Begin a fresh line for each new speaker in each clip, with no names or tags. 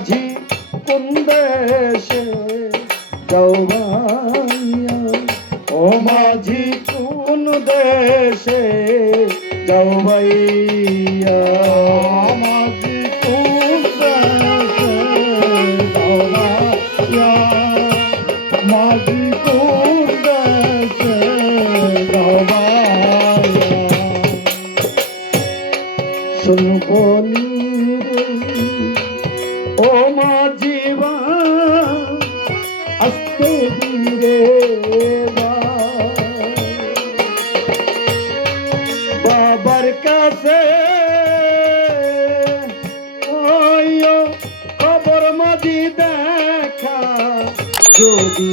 মাঝি কোন দেশে যাও
আছে। খবর মজি দেখা যদি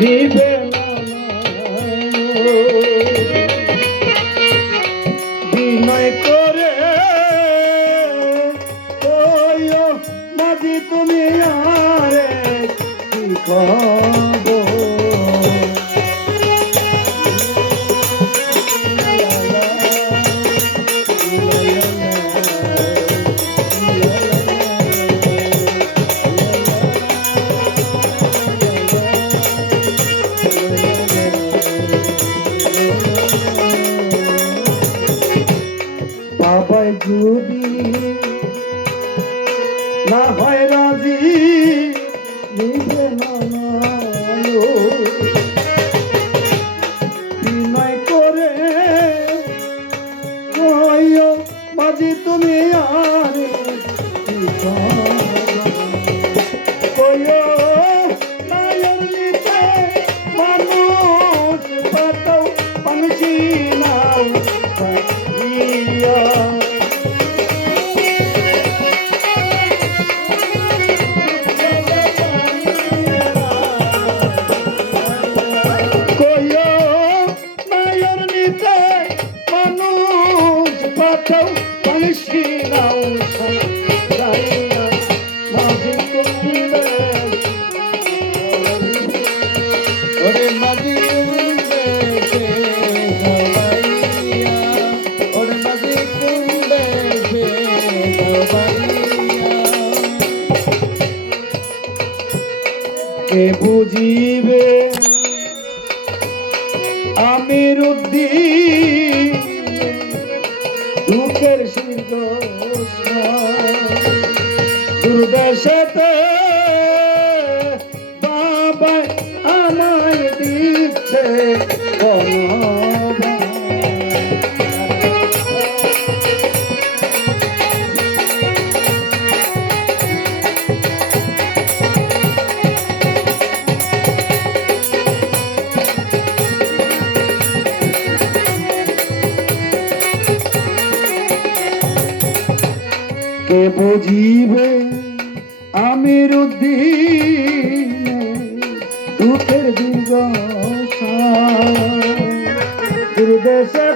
দিবে বিনয় করে মাঝি তুমি আরে কি কর? হয় রাজি নিজে বিনয় করে মাঝি তুমি আর
কয়
কে বুঝিবে আমি রুদ্ধি দুঃখের সিদ্ধ দুর্দশাতে কে বুঝিবে আমির উদ্দিন দুর্গ দুর্দেশে